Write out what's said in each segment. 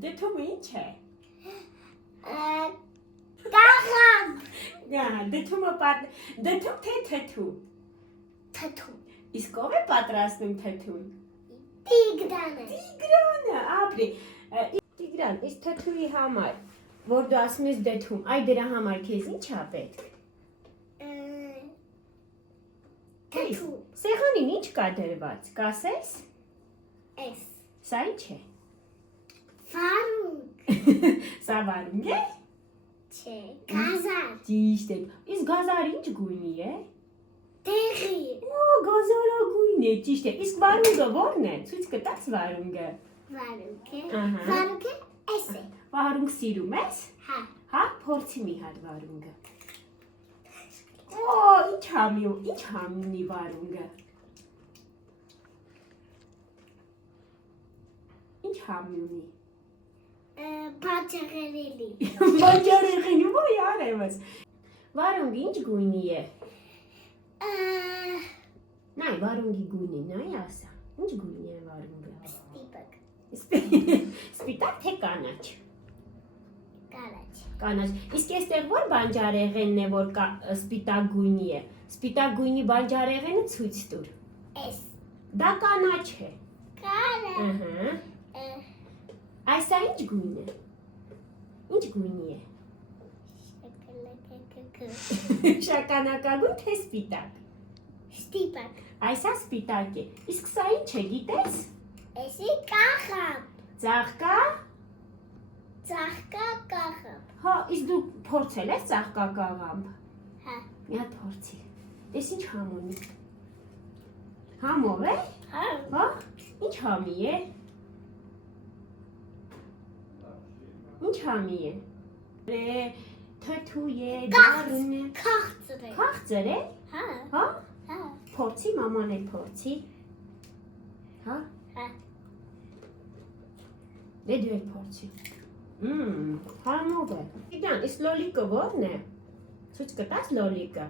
Դեթումը ինչ է։ Կաղամ։ Դեթումը դեթում թե թեթու։ Թթու։ Իսկ ով է պատրաստում թեթուն։ Տիգրանը։ Տիգրանը, ապրի։ Տիգրան, իսկ թեթուի համար, որ դու ասում ես դեթում, այ դրա համար քեզ ինչ է պետք։ Թթու։ Սեղանին ինչ կա դրված, կասես։ Էս։ Սա ինչ է։ Վարունգ։ Սա վարունգ է։ Չէ, գազար։ Ճիշտ է։ Իսկ գազարը ինչ գույնի է։ Տեղի։ Օ, գազարագույն է, ճիշտ է։ Իսկ վարունգը ո՞րն է։ Ցույց կտաս վարունգը։ Վարունգ է։ Ահա։ Վարունգը էս է։ Վարունգ սիրում ես։ Հա։ Հա, փորձի մի հատ վարունգը։ Օ, ինչ համի վարունգը։ Ինչ համի ունի։ Բաջարեղենի։ Բաջարեղենի ոյ արևս։ Վարունգը ինչ գույնի է։ Նայ, վարունգի գույնի, նայ ասա։ Ինչ գույնի է վարունգը։ Ստիպակ։ Սպիտակ թե կանաչ։ Կարաչ։ Կանաչ։ Իսկ այստեղ ո՞ր բանջարեղենն է, որ սպիտակ գույնի է։ Սպիտակ գույնի բանջարեղենը ցույց տուր։ Էս։ Դա կանաչ է։ Կարաչ։ Ահա։ Այսա ինչ գույն է։ Ինչ գույնի է։ Շագանակագույն թե սպիտակ։ Ստիպակ։ Այսա սպիտակ է։ Իսկ սա ինչ է, գիտես։ Էսի կաղամ։ Ծաղկա։ Ծաղկա կաղամ։ Հա, իսկ դու փորձել ես ծաղկա կաղամբ։ Հա։ Մի հատ փորձի։ Տես ինչ համ ունի։ Համով է։ Հա։ Հա, ինչ համի է։ Ինչ համի է։ Թթու է, դարուն է։ Քաղցր է։ Քաղցր է։ Հա։ Հա։ Հա։ Փորձի, մաման էլ փորձի։ Հա։ Հա։ Դե դու էլ փորձի։ Համով է։ Իդան, իսկ լոլիկը ո՞րն է։ Ցույց կտաս լոլիկը։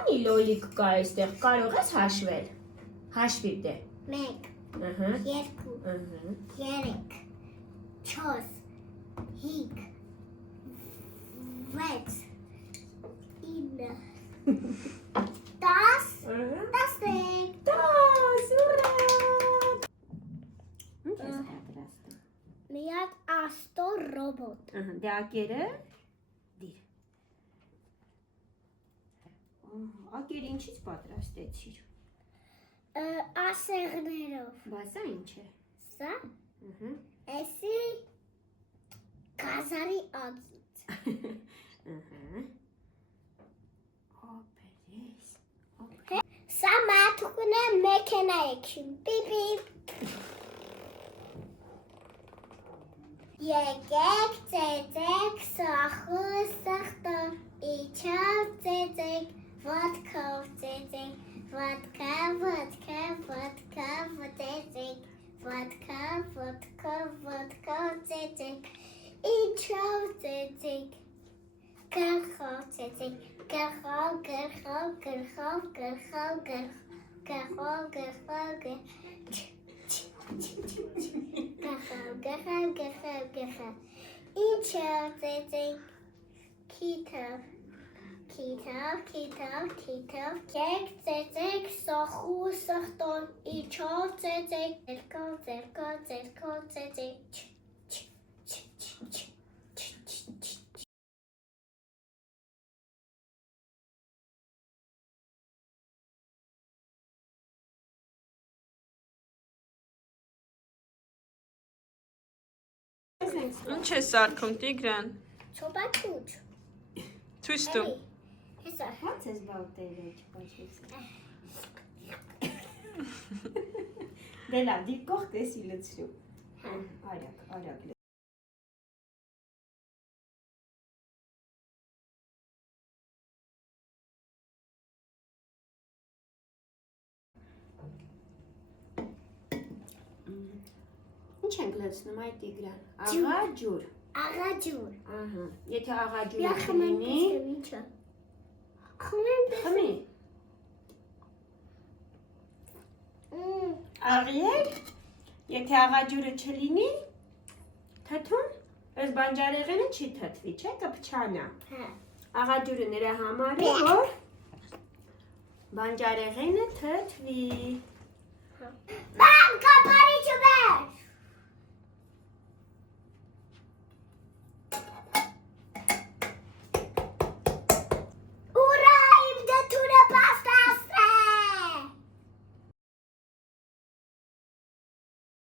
Անի լոլիկ կա այստեղ, կարող ես հաշվել։ Հաշվի դե։ 1 Ահա։ 2 Ահա։ 3 4 5 6 9 10 11 Դաս, ուրա։ Ինչ ես պատրաստում։ մի հատ աստոր ռոբոտ Ահա, դե ակերը դիր։ Ակերը ինչից պատրաստեցիր։ ասեղներով Բա սա ինչ է։ սա Ահա։ էսի գազարի անձուց Ահա։ Օպերես։ սա մատուկն է մեքենա է քիմ պիպիպ Եկեք ծեծեք սախուս սախտո իչավ ծեծեք ոտքով ծեծեք ոտքա ոտքա ոտքա ծեծեք ոտքա ոտքա ծեծեք իչավ ծեծեք գլխով ծեծեք գլխով գլխով գլխով գլխով գլխով գլխով Գախավ իչավ ծեծեք քիթավ կեք ծեծեք սախու սախտոն իչավ ծեծեք ձերքով ծեծեք Ինչ է սարքում Տիգրան։ Չոբաչուչ Ցույց տու։ Հեսա Ո՞նց ես բալտերը չփոչվեցի։ Դե լավ, դի կողք էսի լցրու։ Արագ։ Ինչ ենք լցնում այդ Տիգրան։ Աղաջուր։ աղաջուր Ահա։ Եթե աղաջուրը Յա խմեմ լինի, ինչա խմեմ խմի։ Աղիել։ Եթե աղաջուրը չլինի, թթուն, այս բանջարեղենը չի թթվի, չէ, կփչանա։ Հա։ Աղաջուրը նրա համար է, որ բանջարեղենը թթվի։ Բան կապարի